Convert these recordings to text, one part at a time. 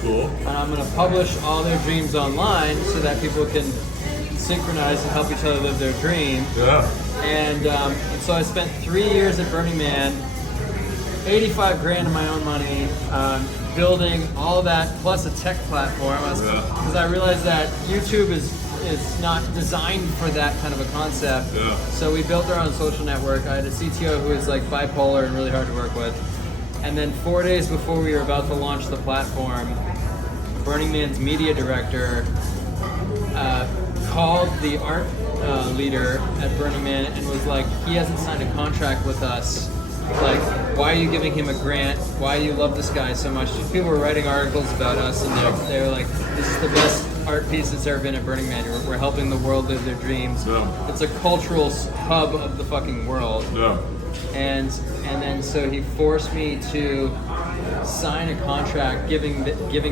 Cool. And I'm going to publish all their dreams online so that people can synchronize and help each other live their dream. Yeah. And so I spent 3 years at Burning Man, 85 grand of my own money, building all of that plus a tech platform. Because I realized that YouTube is not designed for that kind of a concept. Yeah. So we built our own social network. I had a CTO who is like bipolar and really hard to work with. And then 4 days before we were about to launch the platform, Burning Man's media director called the art leader at Burning Man and was like, he hasn't signed a contract with us. Like, why are you giving him a grant? Why do you love this guy so much? People were writing articles about us, and they were like, this is the best art piece that's ever been at Burning Man. We're helping the world live their dreams. Yeah. It's a cultural hub of the fucking world. Yeah. And then so he forced me to sign a contract giving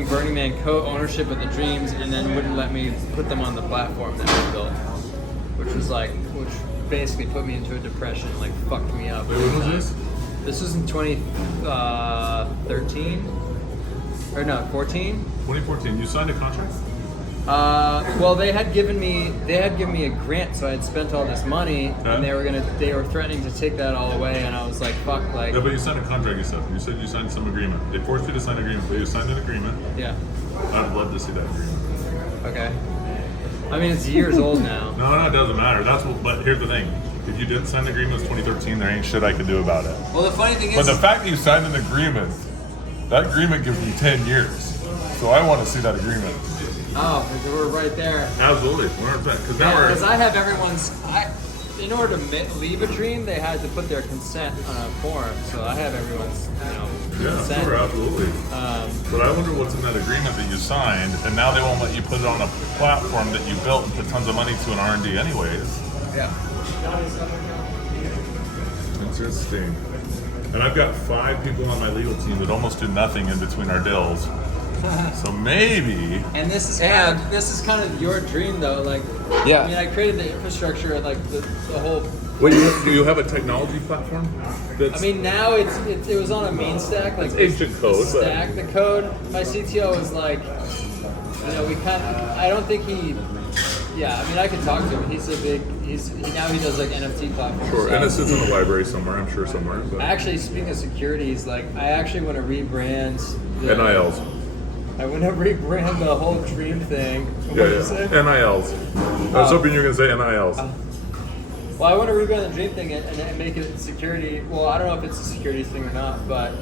Burning Man co-ownership of the dreams, and then wouldn't let me put them on the platform that we built, which basically put me into a depression, like fucked me up. Wait, when was this? This was in 2013 or no 14. 2014. You signed a contract? Well, they had given me a grant, so I had spent all this money, and they were threatening to take that all away, and I was like, fuck, like. Yeah, but you signed a contract. You said you signed some agreement. They forced you to sign an agreement, but you signed an agreement. Yeah. I'd love to see that agreement. Okay. I mean, it's years old now. No, it doesn't matter. But here's the thing. If you didn't sign the agreement, it was 2013. There ain't shit I could do about it. Well, the funny thing is. But the fact that you signed an agreement, that agreement gives me 10 years. So I want to see that agreement. Oh, we're right there. Absolutely, 100%. Because I have everyone's. In order to leave a dream, they had to put their consent on a form. So I have everyone's, consent. Yeah, sure, absolutely. But I wonder what's in that agreement that you signed, and now they won't let you put it on a platform that you built and put tons of money to an R&D anyways. Yeah. Interesting. And I've got 5 people on my legal team that almost do nothing in between our deals. So maybe. And this is kind of your dream, though. Like, yeah. I mean, I created the infrastructure, like the whole. Wait, do you have a technology platform? I mean, now it was on a mean stack, like it's ancient code. Stack the code. My CTO was like, we kind of. I don't think he. Yeah, I mean, I could talk to him. Now he does like NFT platforms. Sure, and it sits in a library somewhere, I'm sure somewhere. But. Actually, speaking of securities, like I actually want to rebrand NILs. I want to rebrand the whole dream thing. Yeah. NILs. I was hoping you were going to say NILs. Well, I want to rebrand the dream thing and make it security. Well, I don't know if it's a security thing or not, but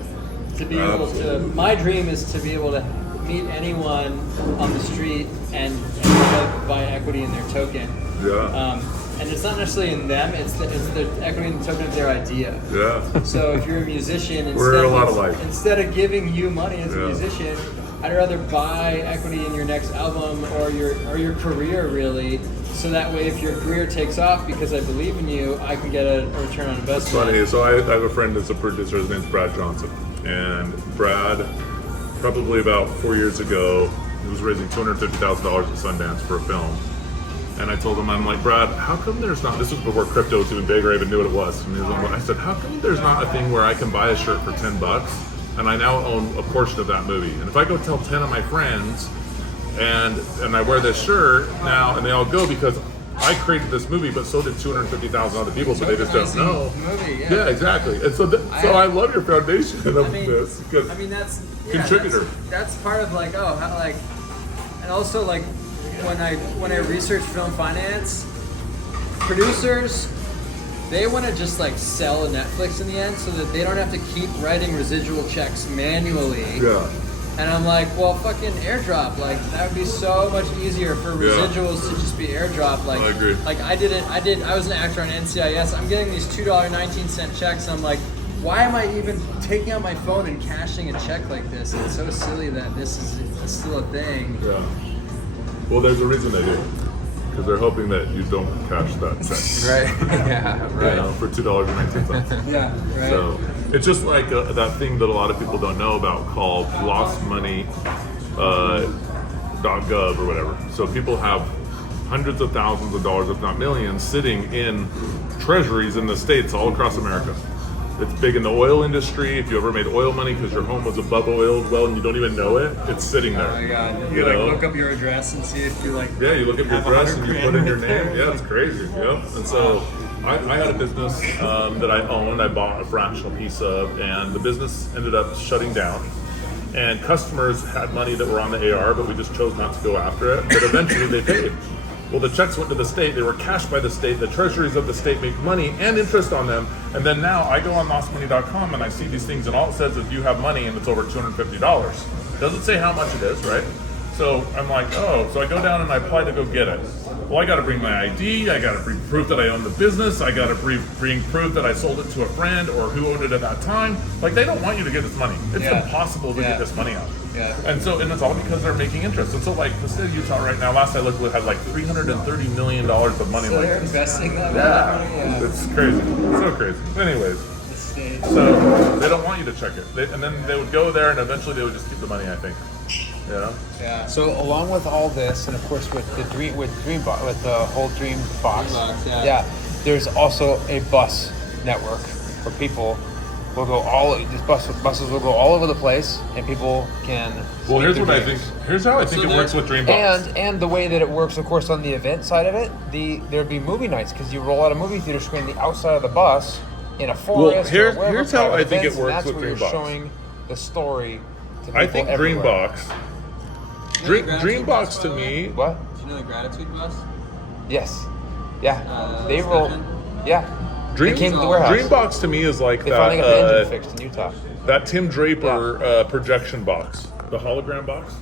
to be able to. My dream is to be able to meet anyone on the street and buy equity in their token. Yeah. And it's not necessarily in them; it's the equity in the token of their idea. Yeah. So if you're a musician, instead of giving you money as a musician, I'd rather buy equity in your next album or your career, really. So that way, if your career takes off because I believe in you, I can get a return on investment. It's funny. So I have a friend that's a producer. His name's Brad Johnson, and Brad, probably about 4 years ago, he was raising $250,000 at Sundance for a film. And I told him, I'm like, Brad, how come there's not, this was before crypto was even big or I even knew what it was. And I said, how come there's not a thing where I can buy a shirt for $10 and I now own a portion of that movie? And if I go tell 10 of my friends and I wear this shirt now and they all go because I created this movie, but so did 250,000 other people, but they just don't know. Movie, yeah, exactly. And so I love your foundation of this. I mean, that's contributor. That's part of like, and also like, when I research film finance, producers, they want to just like sell a Netflix in the end so that they don't have to keep writing residual checks manually. Yeah. And I'm like, well, fucking airdrop. Like that would be so much easier for residuals to just be airdrop. Like, I agree. Like I was an actor on NCIS. I'm getting these $2.19 checks. And I'm like, why am I even taking out my phone and cashing a check like this? It's so silly that this is still a thing. Yeah. Well, there's a reason they do, because they're hoping that you don't cash that check. Right. Yeah. Right. For $2.19. Yeah. Right. So it's just like that thing that a lot of people don't know about called lostmoney.gov or whatever. So people have hundreds of thousands of dollars, if not millions, sitting in treasuries in the States all across America. It's big in the oil industry. If you ever made oil money because your home was above oiled well and you don't even know it, it's sitting there. Oh my god. You You like know? look up your address and see if you like. Yeah, you look at your have address and you 100 put in your grand name. there. Yeah, it's crazy. Yeah. And so I had a business that I owned. I bought a fractional piece of, and the business ended up shutting down. And customers had money that were on the AR, but we just chose not to go after it. But eventually they paid. Well, the checks went to the state. They were cashed by the state. The treasuries of the state make money and interest on them. And then now I go on lostmoney.com and I see these things, and all it says is you have money and it's over $250. Doesn't say how much it is, right? So I'm like, oh, so I go down and I apply to go get it. Well, I got to bring my ID. I got to bring proof that I own the business. I got to bring proof that I sold it to a friend or who owned it at that time. Like, they don't want you to get this money. It's Yeah. impossible to Yeah. get this money out. Yeah. And it's all because they're making interest. And so, like, the state of Utah right now, last I looked, had like $330 million of money So like they're this. investing that Yeah, money. it's crazy. So crazy. Anyways, The state. so they don't want you to check it. And then they would go there, and eventually they would just keep the money, I think. Yeah. Yeah. So along with all this, and of course with the with the whole Dream Box, Dreambox, yeah. there's also a bus network where people will go buses will go all over the place, and people can. Well, speak here's their what I think. dreams. Here's how I think So it works with Dreambox. And the way that it works, of course, on the event side of it, there'd be movie nights because you roll out a movie theater screen the outside of the bus in a forest. here's- or wherever here's how private I think it events, and works that's with where Dreambox. You're showing the story to people I think everywhere. Dreambox. Dreambox to me. What? Do you know the Gratitude Bus? Yes. Yeah. They roll. Stephen? Yeah. Dream, They came to the warehouse. Dreambox to me is like They finally got the that. engine fixed in Utah. That Tim Draper projection box, the hologram box.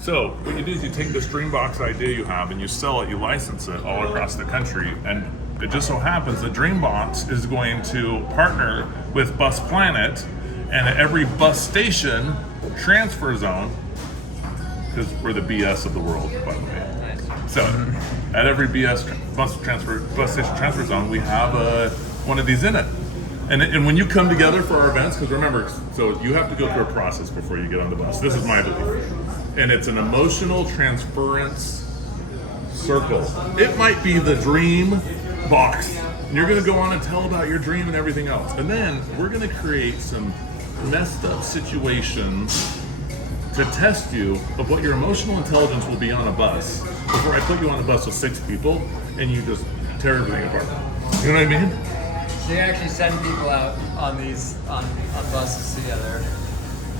So what you do is you take this Dreambox idea you have and you sell it, you license it all across the country, and it just so happens that Dreambox is going to partner with Bus Planet, and at every bus station transfer zone, because we're the BS of the world, by the way. So at every bus station transfer zone, we have one of these in it. And when you come together for our events, because remember, so you have to go through a process before you get on the bus. This is my belief. And it's an emotional transference circle. It might be the dream box. And you're going to go on and tell about your dream and everything else. And then we're going to create some messed up situations to test you of what your emotional intelligence will be on a bus before I put you on a bus with 6 people and you just tear everything apart. You know what I mean? They actually send people out on these on buses together.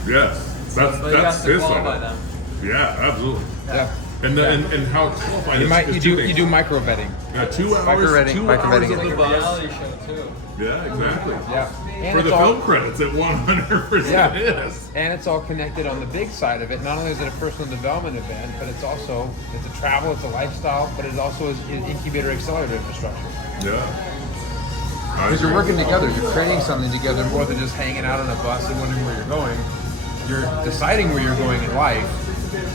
Yes. But you have to his qualify side. them. Yeah, absolutely. Yeah. And how it's qualified is two things. You do micro vetting. 2 hours, Micro-vetting- 2 hours micro-vetting of is the Like a bus. reality show too. Yeah, exactly. Yeah. And For it's the all, film credits, it 100% Yeah. is. and it's all connected on the big side of it. Not only is it a personal development event, but it's a travel, it's a lifestyle, but it also is an incubator accelerator infrastructure. Yeah. Because you're working together, you're creating something together more than just hanging out on a bus and wondering where you're going. You're deciding where you're going in life,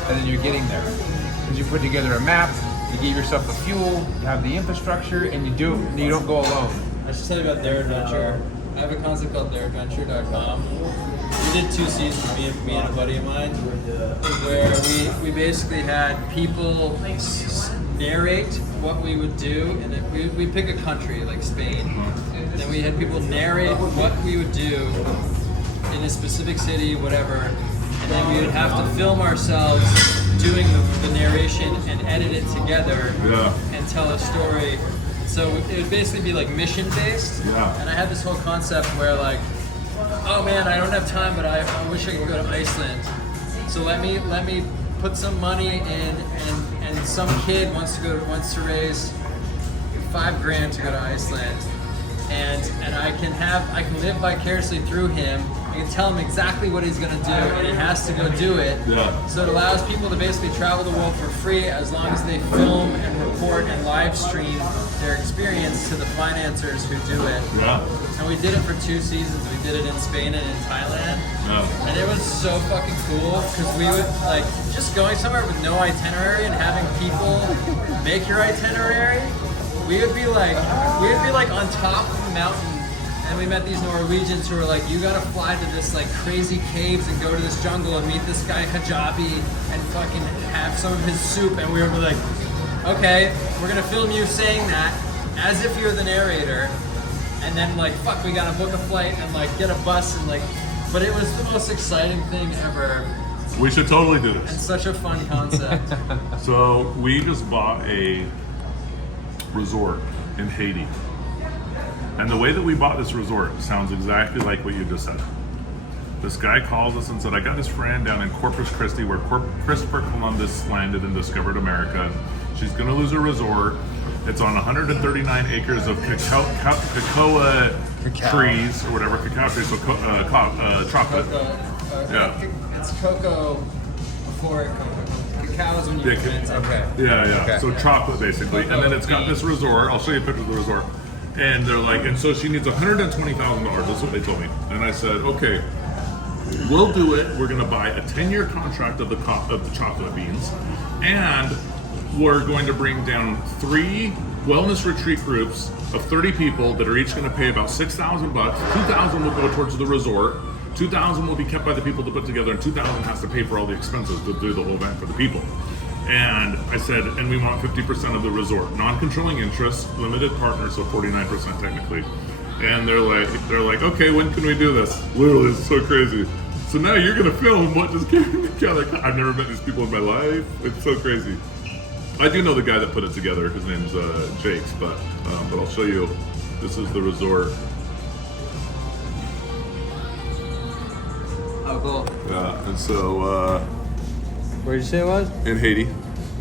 and then you're getting there. Because you put together a map, you give yourself the fuel, you have the infrastructure, and you don't go alone. I should tell you about Their Adventure. I have a concept called theiradventure.com. We did 2 seasons, me and a buddy of mine, where we basically had people narrate what we would do, and we pick a country like Spain, and then we had people narrate what we would do in a specific city, whatever, and then we would have to film ourselves doing the narration and edit it together Yeah. and tell a story. So it would basically be like mission based. Yeah. And I had this whole concept where like, oh man, I don't have time, but I wish I could go to Iceland. So let me put some money in, and some kid wants to raise $5,000 to go to Iceland, and I can live vicariously through him. I can tell him exactly what he's gonna do, and he has to go do it. Yeah. So it allows people to basically travel the world for free as long as they film and report and live stream their experience to the financiers who do it. Yeah. And we did it for 2 seasons. We did it in Spain and in Thailand. Yeah. And it was so fucking cool because we would like just going somewhere with no itinerary and having people make your itinerary. We would be like on top of a mountain, and we met these Norwegians who were like, you gotta fly to this like crazy caves and go to this jungle and meet this guy Kajabi and fucking have some of his soup. And we were like, okay, we're gonna film you saying that as if you're the narrator. and then like fuck, we gotta book a flight and like get a bus and like, but it was the most exciting thing ever We should totally do and this. such a fun concept. So we just bought a resort in Haiti. And the way that we bought this resort sounds exactly like what you just said. This guy calls us and said, I got this friend down in Corpus Christi where Christopher Columbus landed and discovered America. She's going to lose her resort. It's on 139 acres of cacao trees or whatever, cacao trees, so chocolate. Cocoa. Yeah. It's cocoa before it cocoa. Cacao is when you Yeah, ferment it. Okay. Yeah. Okay. So chocolate basically, and then it's got this resort. I'll show you a picture of the resort. And they're like, and so she needs $120,000. That's what they told me. And I said, okay, we'll do it. We're going to buy a 10-year contract of the chocolate beans, and we're going to bring down 3 wellness retreat groups of 30 people that are each going to pay about $6,000. $2,000 will go towards the resort. $2,000 will be kept by the people to put together, and $2,000 has to pay for all the expenses to do the whole event for the people. And I said, and we want 50% of the resort, non-controlling interest, limited partners, so 49% technically. And they're like, okay, when can we do this? Literally, it's so crazy. So now you're gonna film what just came together. I've never met these people in my life. It's so crazy. I do know the guy that put it together. His name's Jakes, but I'll show you. This is the resort. Oh, cool. Yeah, and so Where did you say it was? in Haiti.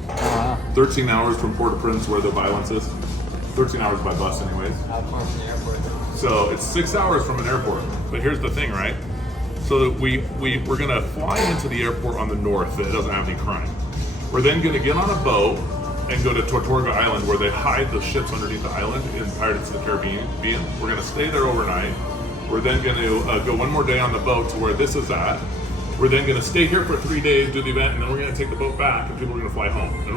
Oh, wow. 13 hours from Port-au-Prince, where the violence is. 13 hours by bus, anyways. How far from the airport? So it's 6 hours from an airport. But here's the thing, right? So that we're gonna fly into the airport on the north that doesn't have any crime. We're then gonna get on a boat and go to Tortuga Island, where they hide the ships underneath the island in Pirates of the Caribbean. We're gonna stay there overnight. We're then gonna go one more day on the boat to where this is at. We're then gonna stay here for 3 days, do the event, and then we're gonna take the boat back, and people are gonna fly home. And we're